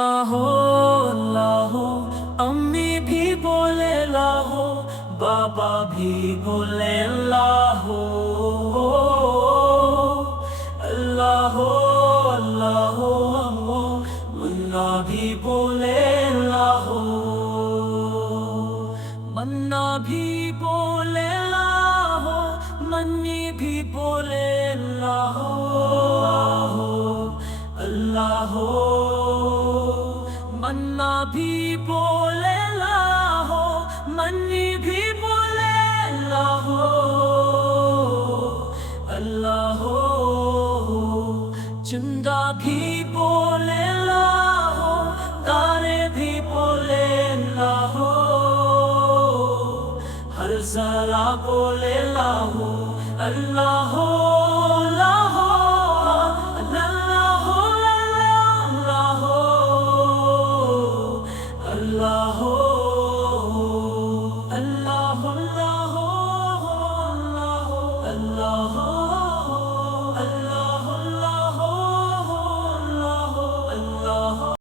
अल्लाह अल्लाह। अम्मी भी बोले लाहो, बाबा भी बोले अल्लाह अल्लाह अल्लाह। मुन्ना भी बोले अल्लाह, मन्ना भी बोले अल्लाह, मन्नी भी बोले अल्लाह अल्लाह। मन्ना भी बोले अल्लाह, मन्नी भी बोले अल्लाह अल्लाह। चंदा भी बोले अल्लाह, तारे भी बोले अल्लाह, हर जरा बोले अल्लाह अल्लाह।